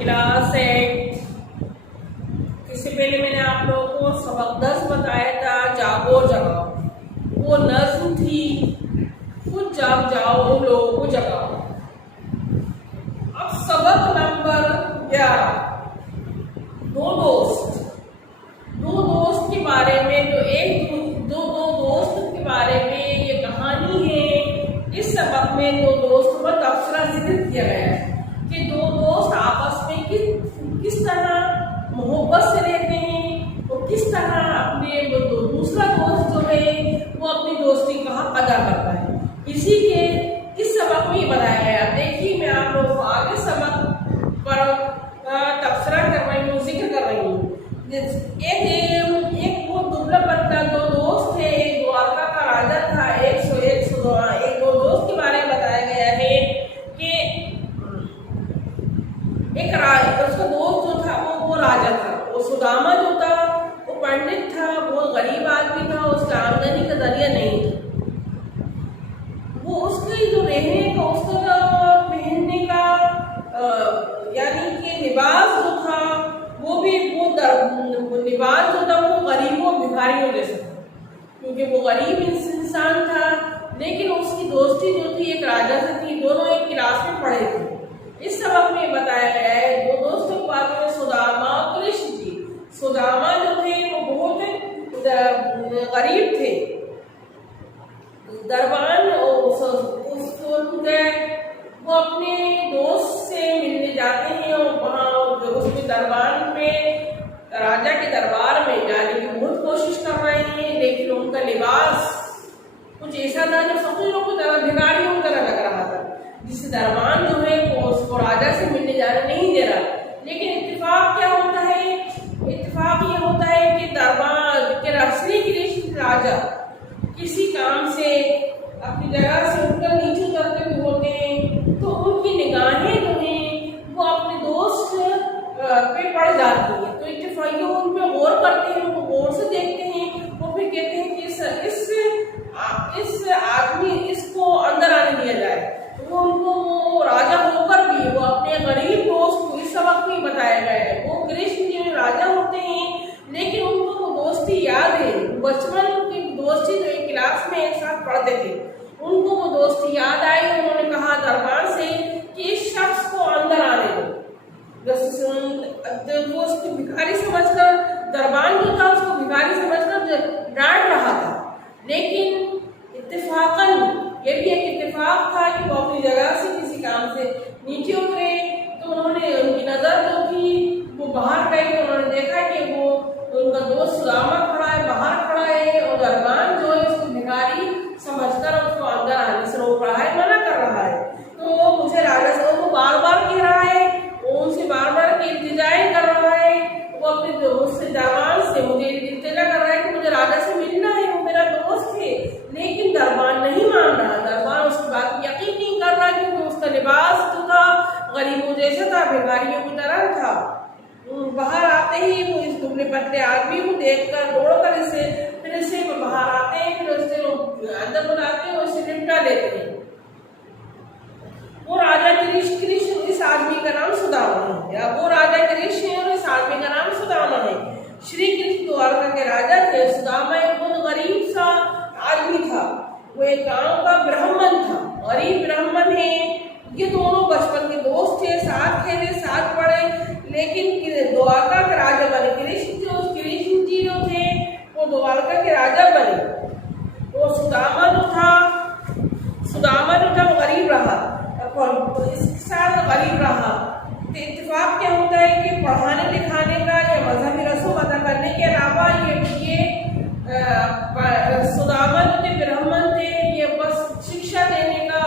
Class 8। इससे पहले मैंने आप लोगों को सबक 10 बताया था, जागो जगाओ। वो नज्म थी, खुद जाग जाओ लोगों को जगाओ। अब सबक नंबर 11, दो दोस्त के बारे में, दो दोस्त के बारे में ये कहानी है। इस सबक में दो दोस्तों पर तबसरा जिक्र किया गया है कि दो दोस्त आपस में किस तरह मोहब्बत से रहते हैं और किस तरह अपने दूसरा दोस्त जो है वो अपनी दोस्ती का हक अदा करता है। इसी के इस सबक में बताया गया। देखिए, मैं आप लोगों को आगे सबक पर तबसरा कर रही हूँ, जिक्र कर रही हूँ। एक बहुत दुबला पतला दो दोस्त थे। एक द्वारका का राजा था। एक दो दोस्त के बारे में बताया गया है कि उसका दोस्त जो था वो राजा था। वो सुदामा जो था वो पंडित था, वो गरीब आदमी था, उसका आमदनी का जरिया नहीं था। वो उसके जो रहने का, उसका पहनने का यानी कि लिबास जो था वो भी लिबास जो था वो गरीबों भिखारियों जैसा था, क्योंकि वो गरीब इंसान था। लेकिन उसकी दोस्ती जो थी एक राजा से थी। दोनों एक क्लास में पढ़े थे। इस सबक में बताया गया है दो दोस्तों के बारे में, सुदामा और कृष्ण जी। सुदामा जो थे वो बहुत गरीब थे। दरबान वो अपने दोस्त से मिलने जाते हैं और वहाँ उसके दरबार में, राजा के दरबार में जाने की बहुत कोशिश कर रहे हैं, लेकिन उनका लिबास कुछ ऐसा था जो फकीरों की तरह, भिखारियों की तरह लग रहा था, जिससे दरबान जो है वो उसको राजा से मिलने जाने नहीं दे रहा। लेकिन इत्तेफाक क्या होता है? इत्तेफाक ये होता है कि दरबान के असली कृष्ण राजा किसी काम से अपनी जगह से उठकर नीचे उतरते हुए होते हैं, तो उनकी निगाहें जो हैं वो अपने दोस्त पे पड़ जाती है। तो इत्तेफाक उन पे गौर करते हैं, उनको गौर से देखते हैं। वो फिर कहते हैं कि इस आदमी इसको अंदर आने दिया जाए। तो वो राजा होकर भी वो अपने गरीब दोस्त को, इस सबक में बताया गया है, वो कृष्ण जी राजा होते हैं, लेकिन उनको वो दोस्ती याद है। बचपन की दोस्ती जो एक क्लास में एक साथ पढ़ते थे, उनको वो दोस्ती याद आई। उन्होंने कहा दरबार से कि इस शख्स को अंदर आने दो। वो उसको भिखारी समझकर, दरबान जो था उसको भिखारी समझकर डांट रहा था। लेकिन इत्तेफाकन ये भी एक इत्तेफाक था कि वो अपनी जगह से किसी काम से नीचे उतरे। तो उन्होंने, उनकी नजर जो थी वो बाहर गई। तो उन्होंने देखा कि वो उनका दोस्त सुदामा खड़ा है, बाहर खड़ा है, और दरबान जो है उसको भिखारी समझकर उसको अंदर आने से रोक रहा है, मना कर रहा है। तो मुझे राजा से वो बार बार कह रहा है, वो उनसे बार बार इल्तिजाएं कर रहा है। वो अपने दोस्त से, दरबान से मुझे इल्तिजा कर रहा है कि मुझे राजा से मिलना है, वो मेरा दोस्त है। लेकिन दरबान नहीं मान रहा। दरबान उसकी बात पर यकीन नहीं कर रहा, क्योंकि उसका लिबास जो था गरीबों जैसा था, भिखारियों की तरह था। बाहर आते ही वो इस दुबले पतले आदमी को देखकर दौड़कर इसे बाहर आते हैं, फिर उससे अंदर बुलाते हैं और इसे निपटा देते हैं। वो राजा कृष्ण, इस आदमी का नाम सुदामा है, या वो राजा कृष्ण है और इस आदमी का नाम सुदामा है। श्री कृष्ण द्वारका के राजा थे। सुदामा एक बहुत गरीब सा आदमी था। वो एक गांव का ब्राह्मण था, गरीब ब्राह्मण है। ये दोनों बचपन के दोस्त थे, साथ खेले, साथ पढ़े। लेकिन द्वारका के राजा बने कृष्ण जी जो थे वो द्वारका के राजा बने। वो सुदामा जो था वो गरीब रहा, तो इसके साथ गरीब रहा। तो इत्तेफाक क्या होता है कि पढ़ाने लिखाने का या मजहबी रस्म अदा करने के अलावा ये सुदामा जो थे, ब्राह्मण थे, ये बस शिक्षा देने का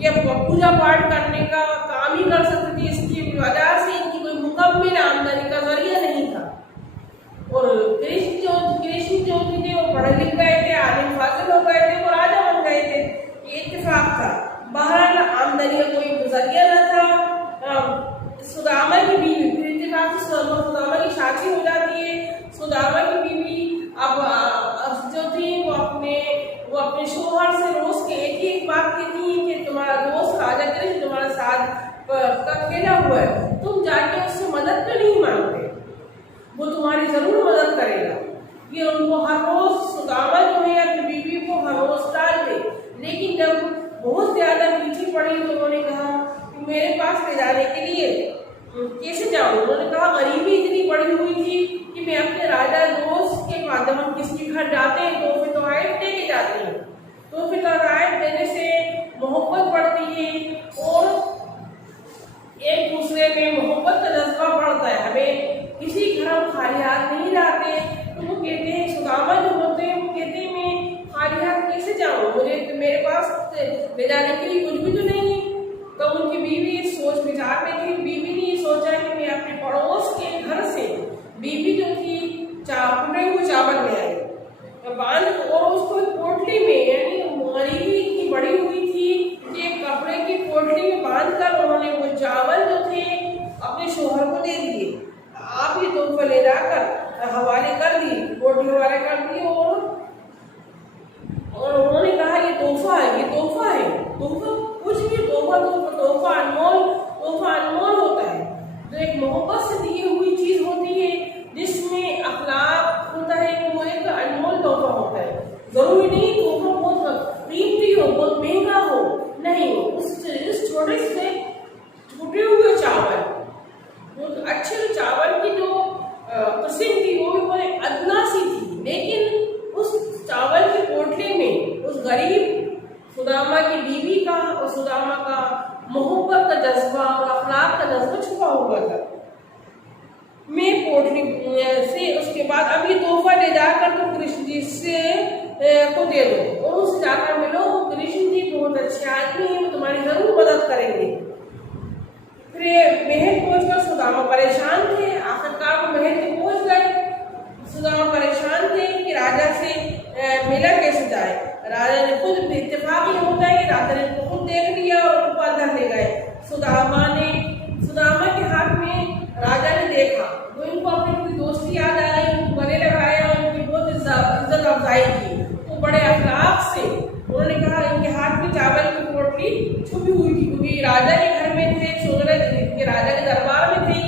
या पूजा पाठ करने का काम ही कर सकते थे। इसकी वजह से इनकी कोई मुकम्मल आमदनी का जरिया नहीं था। और कृष्ण जो थे वो पढ़े लिख गए थे, आलिम फाजिल हो गए थे, वो राजा बन गए थे। ये इत्तेफाक था। बहरहाल आमदनी का कोई जरिया न था। सुदामा की बीवी, फिर इत्तेफाक से सुदामा की शादी हो जाती है। सुदामा की बीवी अब जो थी वो अपने शोहर से रोज के एक बात कहती है कि तुम्हारा दोस्त राजा कृष्ण तुम्हारे साथ अकेला हुआ है। तुम जाके उससे मदद क्यों नहीं मांगते, वो तुम्हारी जरूर मदद करेगा। ये उनको हर रोज सुदामा जो है अपनी बीवी को हर रोज टालते, लेकिन जब बहुत ज्यादा मीठी पड़ी तो उन्होंने कहा कि मेरे पास ले जाने के लिए कैसे जाऊं। उन्होंने कहा गरीबी इतनी बड़ी हुई थी कि मैं अपने राजा दोस्त के माध्यम हम किसी घर जाते हैं तो फिर तो आयत दे के जाते हैं, तो फिर आयत देने से मोहब्बत बढ़ती है और एक दूसरे में मोहब्बत का जज्बा बढ़ता है। हमें किसी घर हम खाली हाथ नहीं जाते। तो वो कहते हैं, सुदामा जो होते हैं वो कहते हैं मैं खाली हाथ कैसे जाऊँ, मुझे मेरे पास ले जाने के लिए कुछ भी तो नहीं है। तो उनकी बीवी इस सोच विचार में थी। बीवी ने ये सोचा कि मैं अपने पड़ोस के घर से, बीवी जो थी टूटे हुए चावल ले आई बांध और उसको पोटली में, यानी गरीबी इतनी बड़ी हुई थी कि एक कपड़े की पोटली में बांध कर उन्होंने वो चावल जो थे अपने शोहर को दे दिए। आप ये तोहफा ले जाकर हवाले कर दी, पोटली हवाले कर दी और उन्होंने कहा ये तोहफा है, ये तोहफा है। तोहफा कुछ भी, तोहफा अनमोल होता है। जो एक मोहब्बत से दी हुई चीज होती है, जिसमें अखलाक होता है, वो एक अनमोल तोहफा होता है। जरूरी नहीं तोहफा बहुत कीमती हो, बहुत महंगा हो, नहीं। उस छोटे से टूटे हुए चावल, वो अच्छे चावल की जो किस्म थी वो भी बड़े अदना सी थी, लेकिन उस चावल की पोटली में उस गरीब सुदामा की बीवी का और सुदामा का मोहब्बत का जज्बा और अखलाक का जज्बा छुपा हुआ था। मैं पोटली से उसके बाद अब ये तोहफा ले जाकर तुम कृष्ण जी से को दे दो और उससे जाकर मिलो, कृष्ण जी बहुत अच्छे आदमी है, वो तुम्हारी जरूर मदद करेंगे। फिर महल पहुंचकर सुदामा परेशान थे। आखिरकार वो महल में पहुंच गए। सुदामा परेशान थे कि राजा से मिला कैसे जाए। राजा ने खुद, इत्तेफाक ये होता है कि राजा ने खुद देख लिया और उनको अंदर ले गए। सुदामा के हाथ में राजा ने देखा, वो इनको अपनी दोस्ती याद आई, उनको गले लगाया और उनकी बहुत इज्जत अफजाई की। वो बड़े अखलाक से उन्होंने कहा, इनके हाथ में चावल की पोटली छुपी हुई थी क्योंकि राजा के घर में थे, सोच राजा के दरबार में थे।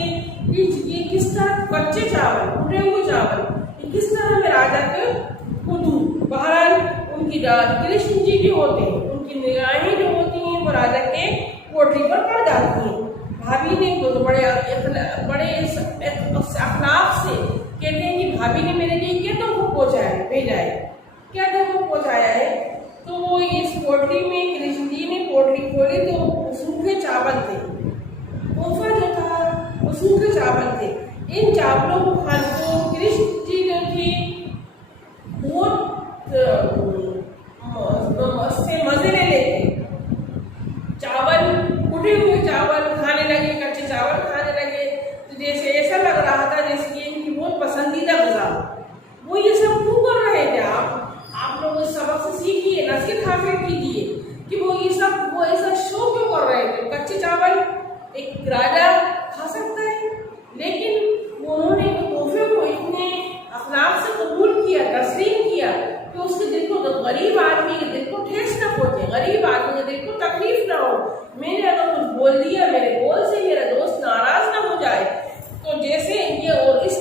ये किस तरह कच्चे चावल, टूटे हुए चावल, ये किस तरह मैं राजा को दूं। बहरहाल उनकी कृष्ण जी जो होते हैं, उनकी निगाहें जो होती हैं वो राजा के पोटली पर पड़ जाती हैं। भाभी ने तो बड़े अखलाक से कहते हैं कि भाभी ने मेरे लिए क्या तुमको भेजा है, क्या तुमको पहुंचाया है। तो वो इस पोटली में कृष्ण जी ने पोटली खोली तो सूखे चावल थे। तोहफा जो था वो सूखे चावल थे। इन चावलों को खाने को कृष्ण जी जो थे बहुत से मजे ले लेते। चावल, टूटे हुए चावल खाने लगे, कच्चे चावल खाने लगे, तो जैसे ऐसा लग रहा था जैसे कि इनकी बहुत पसंदीदा गुज़ा। वो ये सब क्यों कर रहे थे? आप लोग इस सबक से सीखिए, नसीहत हासिल कीजिए कि वो ऐसा शो क्यों कर रहे थे। कच्चे चावल एक राजा खा सकता है, लेकिन उन्होंने तोहफे को इतने अखलाक से कबूल किया, तस्लीम किया कि उसके दिल को, गरीब आदमी के दिल को ठेस न पहुंचे, गरीब आदमी के दिल को तकलीफ ना हो। मैंने अगर कुछ बोल दिया, मेरे बोल से मेरा दोस्त नाराज ना हो जाए, तो जैसे ये और इस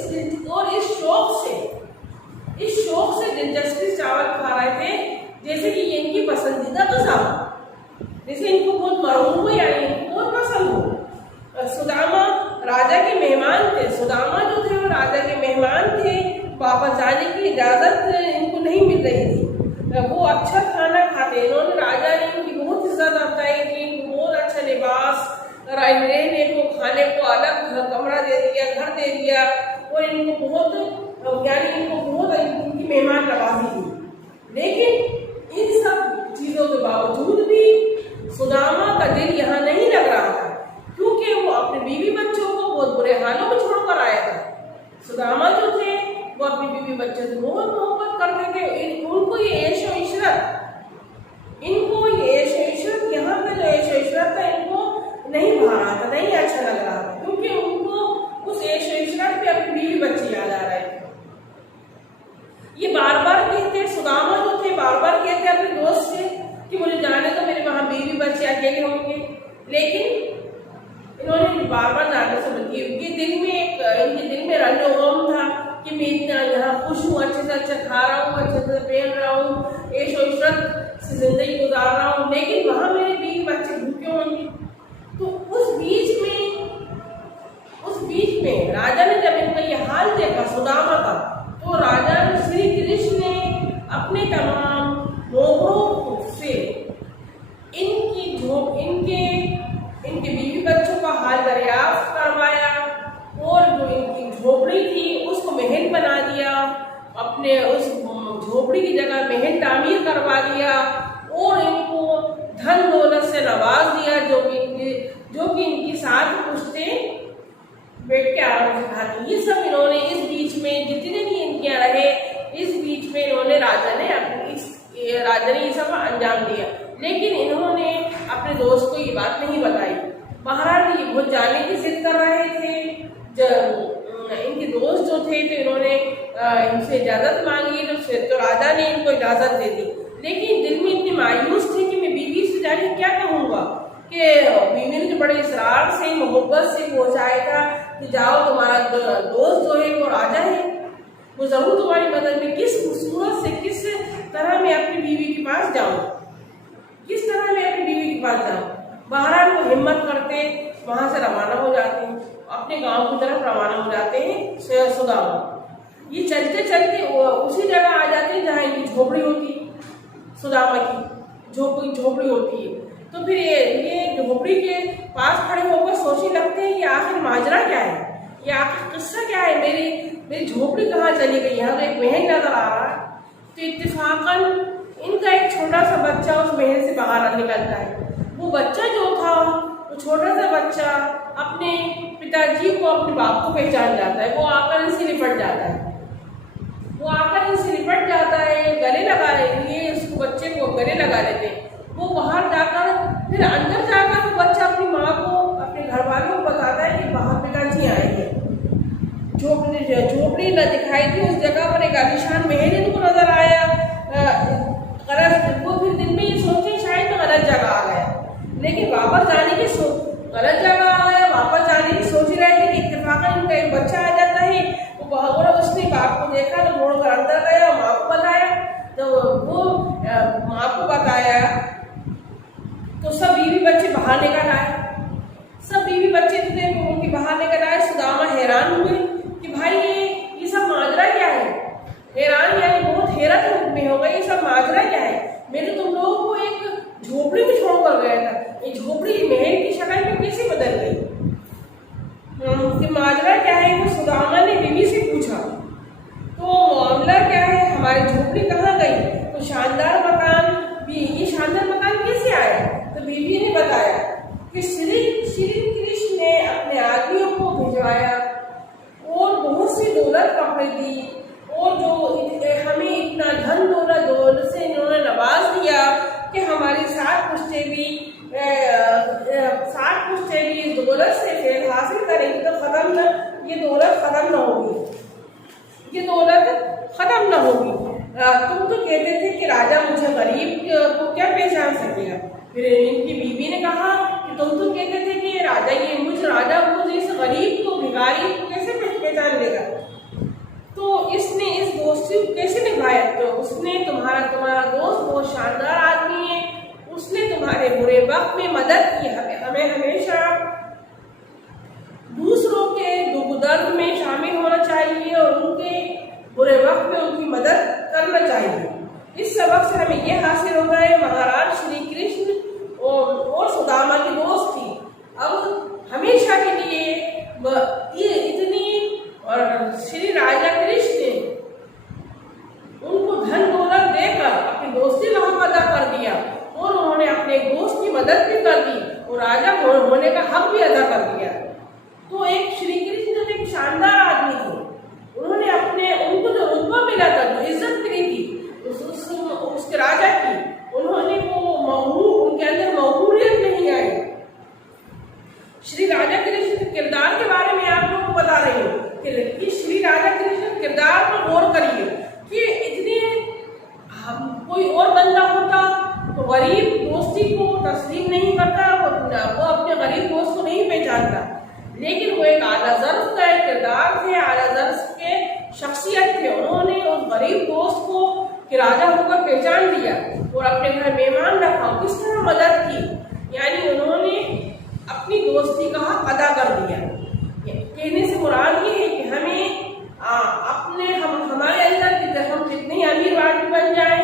शौक से दिलचस्पी चावल खा रहे थे, जैसे कि ये इनकी पसंदीदा गुज़ा, जैसे इनको बहुत मरहूम हो, यानी इनको बहुत पसंद हो। सुदामा राजा के मेहमान थे। सुदामा जो थे वो राजा के मेहमान थे। वापस जाने की इजाजत इनको नहीं मिल रही थी। वो अच्छा खाना खाते, इन्होंने, राजा ने इनकी बहुत इज्जत अफजाई की, इनको बहुत अच्छा लिबास, रहने को, खाने को अलग कमरा दे दिया, घर दे दिया और इनको बहुत, यानी इनको बहुत इनकी मेहमान नवाजी थी। लेकिन इन सब चीजों के बावजूद भी सुदामा का दिल यहाँ नहीं लग रहा था, क्योंकि वो अपने बीवी बच्चों को बहुत बुरे हालों में छोड़कर आया था। सुदामा जो थे वो अपनी बीवी बच्चों से बहुत मोहब्बत करते थे। उनको ये ऐश और इशरत, यहाँ पे जो ऐश और इशरत था इनको नहीं भा रहा था, नहीं अच्छा लग रहा था, क्योंकि उनको उस ऐश और इशरत पे अपनी बीवी बच्चे याद आ रहे थे। ये बार बार कहते, सुदामा जो थे बार बार कहते अपने दोस्त से कि मुझे जाने तो, मेरे वहां बीवी बच्चे अकेले होंगे, लेकिन इन्होंने बार बार जाने ये दिल में इनके दिल में रंजोगम था कि मैं इतना यहाँ खुश हूँ, अच्छे से अच्छा खा रहा हूँ, अच्छे से पहन रहा हूँ, ऐशो इशरत से जिंदगी गुजार रहा हूँ, लेकिन वहाँ मेरे बीवी बच्चे भूखे होंगे। तो उस बीच में राजा ने जब इनका ये हाल देखा सुदामा का, तो राजा श्री कृष्ण ने अपने तमाम नौकरों से इनके बीवी बच्चों का हाल दरियाफ्त करवाया और जो इनकी झोपड़ी थी उसको महल बना दिया, अपने उस झोपड़ी की जगह महल तामीर करवा दिया और इनको धन दौलत से नवाज दिया, जो कि इनकी साथ पुश्ते बैठ के आराम से खाती। ये सब इन्होंने इस बीच में जितने भी इनके रहे, इस बीच में इन्होंने राजा ने ये सब अंजाम दिया, लेकिन इन्होंने अपने दोस्त को ये बात नहीं बताई। महाराज ये बहुत जाने की जिद कर रहे थे। जब इनके दोस्त जो थे तो इन्होंने इनसे इजाजत मांगी, तो राजा ने इनको इजाजत दे दी, लेकिन दिल में इतनी मायूस थे कि मैं बीवी से जाने क्या कहूँगा, कि बीवी ने जो बड़े इसरार से मोहब्बत से पहुँचाया था कि जाओ तुम्हारा दोस्त जो है वो राजा है, वो जरूर तुम्हारी मदद में, किस सूरत से किस तरह मैं अपनी बीवी के पास जाऊँ, किस तरह मैं अपनी बीवी के पास जाऊँ। महाराज को हिम्मत करते वहां से रवाना हो जाते हैं, अपने गांव की तरफ रवाना हो जाते हैं सुदामा। ये चलते चलते उसी जगह आ जाते हैं जहाँ इनकी झोपड़ी होती है, सुदामा की झोपड़ी होती है। तो फिर ये झोपड़ी के पास खड़े होकर सोचने लगते हैं कि आखिर माजरा क्या है, ये आखिर किस्सा क्या है, मेरी झोपड़ी कहाँ चली गई, यहाँ तो एक महल नजर आ रहा है। तो इत्तेफाकन इनका एक छोटा सा बच्चा उस महल से बाहर निकलता है। वो बच्चा जो था, वो छोटा सा बच्चा अपने पिताजी को, अपने बाप को पहचान जाता है। वो आकर इनसे लिपट जाता है, गले लगा लिए उसको, बच्चे को गले लगा लेते। वो बाहर जाकर फिर अंदर जाकर वो बच्चा अपनी माँ को, अपने घर वालों को बताता है कि बाहर पिताजी आए हैं। झोपड़ी न दिखाई थी, उस जगह पर एक आलीशान महल इनको नजर आया। वो फिर दिन में ये सोचते शायद मैं गलत जगह आ गया, लेकिन वापस जाने की सोच रहे थे कि इत्तेफाकन इनका एक बच्चा आ जाता है। वो बहुत उसने बाप को देखा तो मोड़कर अंदर गया, माँ को बताया। तो वो माँ को बताया तो सब बीवी बच्चे बाहर निकल आए। उनके बाहर निकल आए। सुदामा हैरान हुए कि भाई ये सब माजरा क्या है। हैरान यानी बहुत हैरत में हो गई, ये सब माजरा क्या है। मैंने तुम लोगों को एक झोपड़ी में छोड़कर गया था, ये झोपड़ी महल की शक्ल में कैसे बदल गई, कि माजरा क्या है। वो सुदामा ने बीवी से पूछा तो मामला क्या है, हमारी झोपड़ी कहाँ गई। तो शानदार मकान कैसे आया। तो बीवी ने बताया कि श्री कृष्ण ने अपने आदमियों को भिजवाया और बहुत सी दौलत कपड़े दी, और जो हमें इतना धन दौलत से इन्होंने नवाज दिया कि हमारी 7 पुश्तें भी इस दौलत से फैल हासिल करेंगी तो ये दौलत खत्म न होगी। तुम तो कहते थे कि राजा मुझे गरीब को क्या पहचान सकेगा। फिर इनकी बीवी ने कहा कि तुम तो कहते थे कि राजा मुझे इस गरीब को, भिखारी को कैसे पहचान लेगा। तो इसने इस दोस्ती को कैसे निभाया। तो उसने तुम्हारा दोस्त बहुत शानदार आदमी है, उसने तुम्हारे बुरे वक्त में मदद की। हमें हमेशा दूसरों के दुख दर्द में शामिल होना चाहिए और उनके बुरे वक्त में उनकी मदद करना चाहिए। इस सबक से हमें यह हासिल होता है महाराज श्री कृष्ण और सुदामा की दोस्ती अब हमेशा के लिए ये इतनी, और श्री राजा कृष्ण ने उनको धन दौलत देकर अपनी दोस्ती का हक अदा कर दिया और उन्होंने अपने दोस्त की मदद भी कर दी और राजा होने का हक भी अदा कर दिया। तो एक श्री कृष्ण जो एक शानदार आदमी थे, उनको जो रुतबा मिला था, जो इज्जत मिली थी उसके राजा की, उन्होंने उनके अंदर मगरूरियत नहीं आई। श्री राजा कृष्ण के किरदार के बारे में आप लोगों को बता रही हूँ कि श्री राजा कृष्ण किरदार पर गौर करिए कि इतने कोई और बंदा होता तो गरीब दोस्ती को तस्लीम नहीं करता, वो अपने गरीब दोस्त को नहीं पहचानता, लेकिन वो एक आला ज़र्फ़ का एक किरदार थे, आला ज़र्फ़ के शख्सियत थे। उन्होंने उस गरीब दोस्त को कि राजा होकर पहचान दिया और अपने घर मेहमान रखा, किस तरह मदद की, यानी उन्होंने अपनी दोस्ती का हक अदा कर दिया। कहने से मुराद ये है कि हमें हमारे अंदर हम कितने ही अमीर आदमी बन जाए,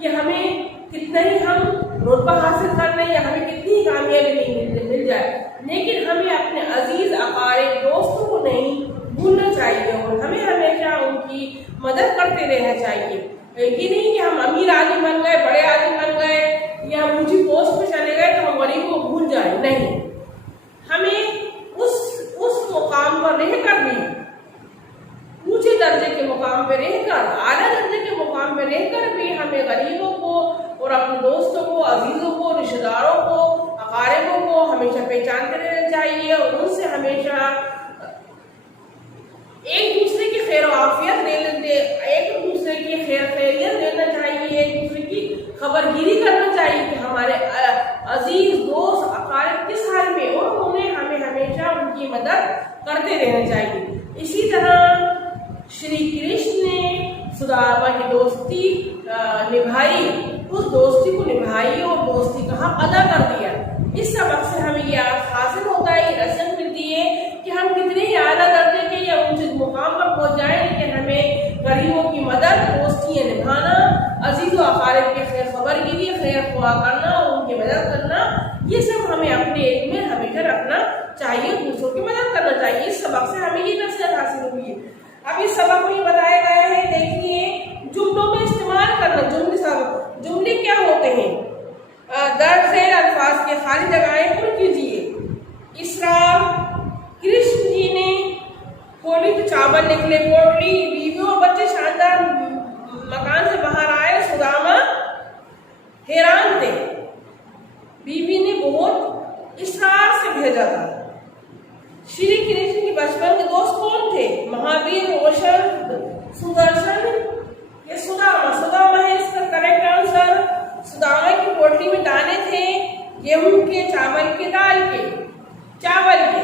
या हमें कितना ही हम रुतबा हासिल कर लें, या हमें कितनी ही कामयाबी मिल जाए, लेकिन हमें अपने अजीज अकारिब दोस्तों को नहीं भूलना चाहिए और हमें हमेशा उनकी मदद करते रहना चाहिए। ये नहीं कि हम अमीर आदमी बन गए, बड़े आदमी बन गए, या हम ऊंची पोस्ट पे चले गए तो हम गरीब को भूल जाए, नहीं। हमें उस मुकाम पर रहकर भी, ऊंचे दर्जे के मुकाम पे रहकर, आला दर्जे के मुकाम पे रहकर भी हमें गरीबों को और अपने दोस्तों को, अजीजों को, रिश्तेदारों को, अकारिबों को हमेशा पहचानते रहना चाहिए और उनसे हमेशा एक दूसरे की खैर आफियत एक दूसरे की खैरियत लेना चाहिए, एक दूसरे की खबरगिरी करना चाहिए कि हमारे अजीज दोस्त अकारिब किस हाल में, और उन्हें हमें हमेशा उनकी मदद करते रहना चाहिए। इसी तरह श्री कृष्ण ने सुदामा की दोस्ती निभाई, उस दोस्ती को निभाई और दोस्ती का हक अदा कर दिया। इस सबक से हमें यह हासिल होता है, ये रसम मिलती है कि हम कितने ही आला दर्जे के या ऊंचे मुकाम पर पहुंच जाए, लेकिन हमें गरीबों की मदद, दोस्तियां निभाना, अजीज व अकारिब की खैर खबरगिरी, खैर खुआ करना और उनकी मदद करना, ये सब हमें अपने इल्म में हमेशा रखना चाहिए, दूसरों की मदद करना चाहिए। इस सबक से हमें ये नसीहत हासिल हुई है। अब इस सबक में बताया गया है, देखिए जुमलों में इस्तेमाल करना। जुमले क्या होते हैं? दर्ज झेल अल्फाज के खाली जगहें पूरी कीजिए। इसराफ, कृष्ण जी ने खोली तो चावल निकले पोटली, बीवी और बच्चे शानदार मकान से बाहर आए, सुदामा हैरान थे, बीवी ने बहुत इसरार से भेजा था। श्री कृष्ण के बचपन के दोस्त कौन थे? महावीर, रोशन, सुदर्शन या सुदामा? सुदामा है इसका करेक्ट आंसर। सुदामा की पोटली में दाने थे, गेहूं के, चावल के, दाल के, चावल के।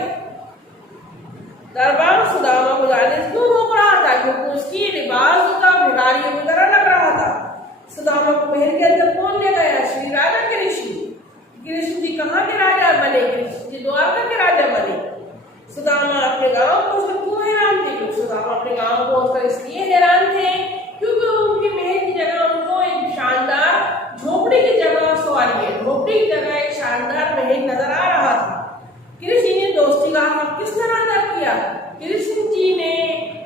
दरबार सुदामा को जाने से क्यों रोक रहा था? क्योंकि उसकी लिबास का भिखारियों की तरह लग रहा था। सुदामा को महल के अंदर कौन ले गया? श्री राजा कृष्ण। कृष्ण जी कहाँ के राजा बने? कृष्ण जी द्वारका के राजा बने। सुदामा अपने गांव को क्यों हैरान थे? क्योंकि सुदामा अपने गांव को इसलिए हैरान थे क्योंकि उनके महल की जगह उनको एक शानदार झोपड़ी की जगह, झोपड़ी की जगह एक शानदार महल नजर आ रहा था। कृष्ण जी ने दोस्ती का हक किस तरह अदा किया? कृष्ण जी ने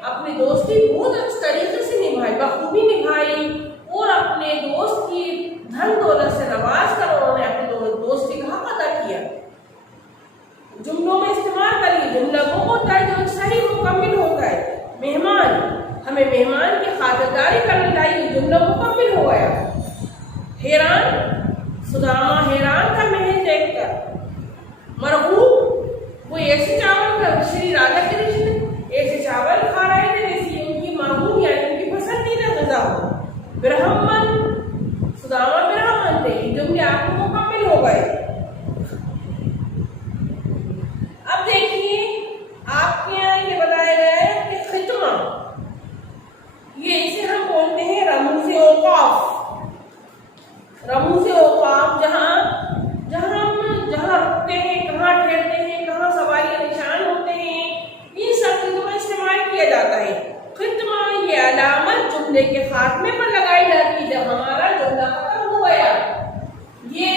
अपनी दोस्ती बहुत अच्छे तरीके से निभाई, बखूबी निभाई और अपने दोस्त की धन दौलत से नवाज कर उन्होंने अपनी दोस्ती का हक अदा किया। जुमलों में इस्तेमाल करिए, जुमला वो होता है जो सही मुकम्मिल होता है। मेहमान, हमें मेहमान की खातिरदारी करनी चाहिए, जुमला मुकम्मिल हो गया। हैरान, सुदामा हैरान था महल देखकर। मरगूब, वो ऐसे चावल का, श्री राजा कृष्ण ऐसे चावल खा रहे थे जैसे उनकी मामूल यानी उनकी पसंदीदा गज़ा हो। ब्राह्मण, सुदामा ब्राह्मण थे। जुमले आपको मुकम्मिल हो गए। अब देखिए आपके यहाँ ये बताया गया है कि खितमा, ये इसे हम बोलते हैं रमूज़े औक़ाफ़। रमूज़े औक़ाफ़ जहाँ रुकते हैं, कहाँ ठहरते हैं, कहाँ सवारी निशान होते हैं, इन सब चीजों का इस्तेमाल किया जाता है। खितमा ये अलामत जुमले के खात्मे पर लगाई जाती है जब हमारा जुमला खत्म हो गया। ये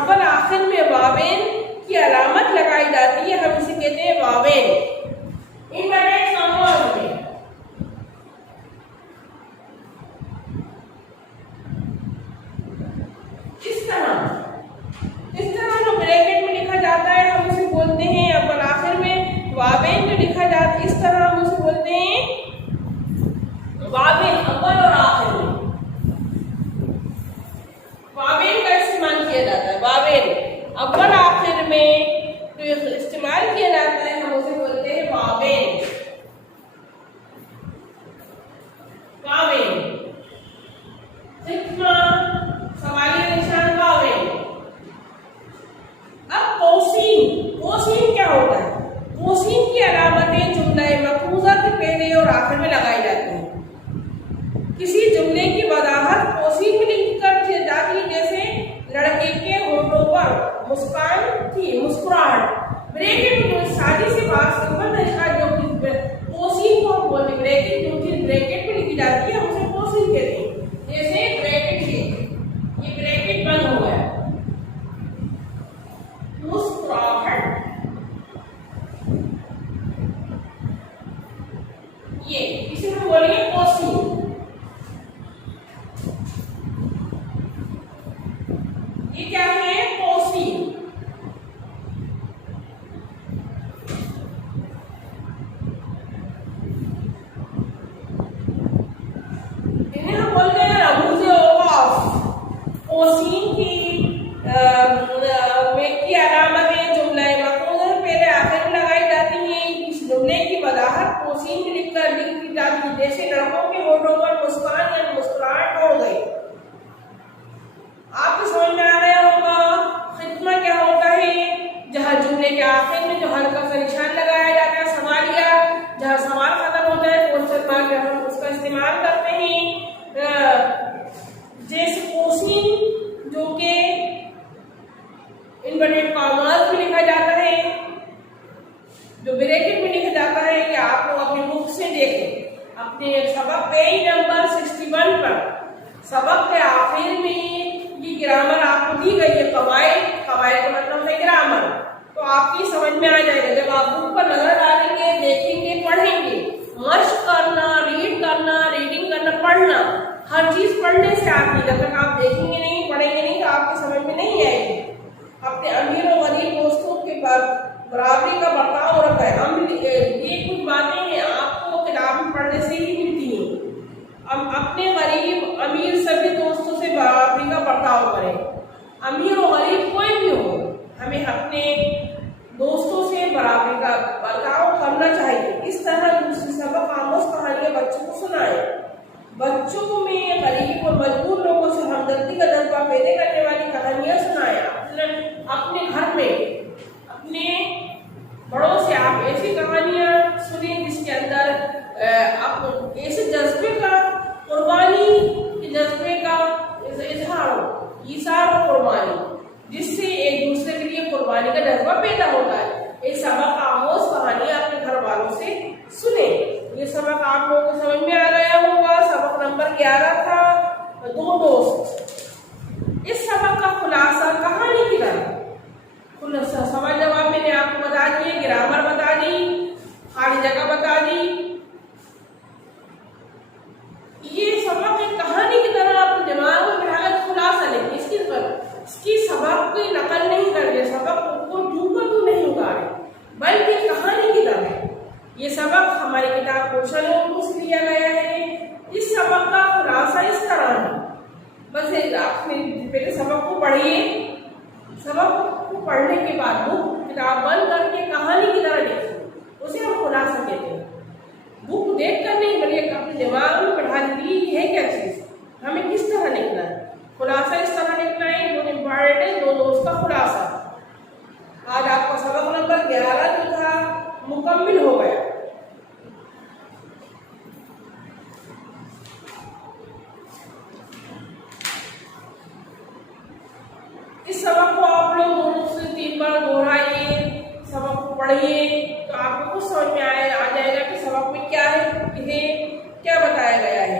अव्वल आखिर में वावेन की अलामत लगाई जाती है, हम इसे कहते हैं वावेन। इनवर्टेड कॉमास में इस तरह जो ब्रैकेट में लिखा जाता है हम उसे बोलते हैं अव्वल आखिर में वावेन। जो लिखा जाता है इस तरह हम उसे बोलते हैं वावेन, अव्वल और आखिर में वावेन का इस्तेमाल किया जाता है। वावेन अव्वल आखिर में जो इस्तेमाल किया जाता है हम उसे बोलते हैं वावेन। वावेन खित्मा, सवालिया निशान, वावेन। अब कोसीन क्या होता है? कोसीन की अलामतें जुमला मफरूज़ा के पहले और आखिर में लगाई जाती हैं। किसी जुमले की वजाहत कोसीन में लिखकर की जाती है, जैसे लड़के के होठों पर मुस्कान थी, मुस्कुराहट। ब्रैकेट में शादी से बात सिंपल तरीका जो कोसीन को बोलते, ब्रैकेट जो चीज ब्रैकेट में लिखी जाती है उसे कोसीन कहते हैं। जैसे ब्रैकेट ये ब्रैकेट बंद हो गया, मुस्कुराहट, ये इसे हम बोलेंगे कोसीन। ये क्या है? कोसीन। इन्हें हम बोलते हैं रमूज़े औक़ाफ़। कोसीन की अलामतें जुमला मफरूज़ा पहले आखिर में लगाई जाती हैं। इस जुमले की वजाहत कोसीन में लिखकर लिखी जाती है, जैसे लड़कों के होठों पर मुस्कान या मुस्कुराहट हो गई। आपको समझ में आ रहा होगा खित्मा क्या होता है? जहाँ जुमले के आखिर में जो हल्का सा निशान लगाया जाता है, सवालिया, जहाँ सवाल खत्म होता है क्वेश्चन मार्क, हम उसका इस्तेमाल करते हैं। जैसे कोसीन जो के इनवर्टेड कॉमास में लिखा जाता है, जो ब्रैकेट में लिखा जाता है, कि आप लोग अपनी बुक से देखें। अपने सबक पेज नंबर 61 पर सबक के आखिर में ये ग्रामर आपको दी गई है, कवायद का मतलब है ग्रामर। तो आपकी समझ में आ जाएगा जब आप बुक पर नजर डालेंगे, देखेंगे, पढ़ेंगे। मश्क करना, रीडिंग करना, पढ़ना, हर चीज पढ़ने से आती है। जब तक आप देखेंगे नहीं, पढ़ेंगे नहीं, तो आपकी समझ में नहीं आएगी। अपने अमीर और गरीब दोस्तों के बराबरी का बर्ताव रखा है। ये कुछ बातें हैं आपको किताब में पढ़ने से ही मिलती हैं। अब अपने गरीब अमीर सभी दोस्तों से बराबरी का बर्ताव करें। अमीर और गरीब कोई भी हो, हमें अपने दोस्तों से बराबरी का बर्ताव करना चाहिए। इस तरह दूसरी सबक आमोज कहानियां बच्चों को सुनाएं। बच्चों में गरीब और मजबूर लोगों से हमदर्दी का जज्बा पैदा करने वाली कहानियां सुनाएं। अपने घर में अपने बड़ों से आप ऐसी कहानियां सुने जिसके अंदर आप ऐसे जज्बे का, कुर्बानी के जज्बे का इज़हार और कुर्बानी, जिससे एक दूसरे के लिए कुर्बानी का जज्बा पैदा होता है। ये सबक आमोज कहानी अपने घर वालों से सुने। ये सबक आप लोगों को समझ में आ गया होगा। सबक नंबर 11 था, दो दोस्त। इस सबक का खुलासा कहानी की तरह सवाल जवाब मैंने आपको बता दिए, ग्रामर बता दी, खाली जगह बता दी। ये सबक एक कहानी की तरह अपने दिमाग में बिठाकर खुलासा लेंगे। इसकी सबक की नकल नहीं कर रहे, सबक को ऊपर नहीं उतारे, बल्कि कहानी की तरह। ये सबक हमारी किताब कौशल उर्दू से लिया गया है। इस सबक का खुलासा इस तरह है, बस आपने पहले सबक को पढ़िए। सबक को पढ़ने के बाद बुक किताब बंद करके कहानी की तरह लिखिए, उसे हम खुलासा कहते हैं। बुक देख कर नहीं, बल्कि अपने दिमाग में पढ़ा ली है क्या चीज, हमें किस तरह लिखना है। खुलासा इस तरह लिखना है, जो इम्पॉर्टेंट है, दो दोस्त का खुलासा। आज आपका सबक नंबर 11 जो था मुकम्मिल हो गया। इस सबक को आप लोग 2 से 3 बार दोहराइए, सबक को पढ़िए, तो आपको कुछ समझ में आ जाएगा कि सबक में क्या है, इन्हें क्या बताया गया है।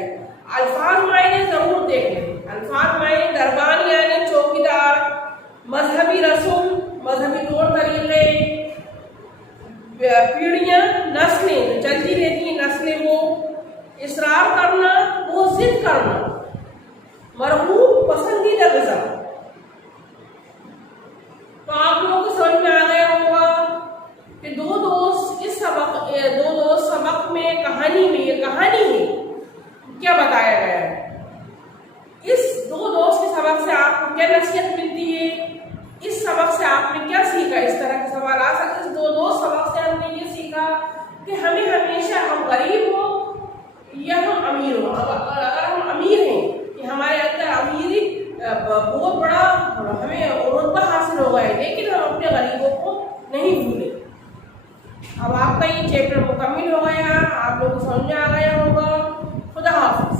अल्फाज मायने जरूर देख लें। अल्फाज मायने दरबान यानी चौकीदार, मजहब मजहबी रसूम, मजहबी तौर तरीके, पीढ़ियां, नस्लें जो चलती रहती हैं, नस्लें वो इसरार करना, वो जिद करना, मरगूब पसंदीदा ग़िज़ा। तो आप लोगों को समझ में आ गया होगा कि दो दोस्त सबक में कहानी में ये कहानी है क्या बताया गया है। इस दो दोस्त के सबक से आपको क्या नसीहत मिलती है, इस सबक से आपने क्या सीखा। इस तरह के सवाल आ सकते। इस दो दोस्त सबक से हमने ये सीखा कि हमें हमेशा, हम गरीब हो या हम अमीर हो, अगर हम अमीर हैं कि हमारे अंदर अमीरी बहुत बड़ा हमें रुतबा हासिल हो गया है, लेकिन हम अपने गरीबों को नहीं भूले। अब आपका ये चैप्टर मुकम्मिल हो गया, आप लोगों को समझ में आ गया होगा। खुदा हाफिज़।